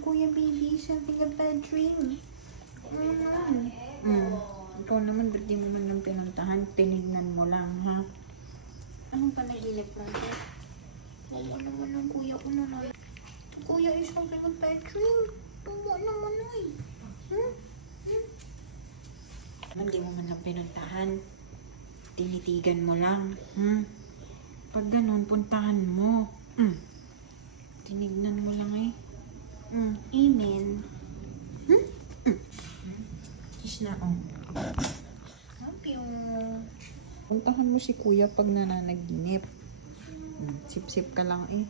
Kuya Baby is having a bad dream. Ikaw naman, ba't di mo man lang pinuntahan? Tinignan mo lang, ha? Anong panaginip lang ito? Tawa naman ang kuya ko na lang. Kuya is having a bad dream. Tawa naman ay. Hindi mo man lang pinuntahan. Tinitigan mo lang. Pag ganun, puntahan mo. Tinignan mo lang eh. Amen. Kiss na, oh. Happy Puntahan mo si kuya pag nananaginip. Sip-sip ka lang eh.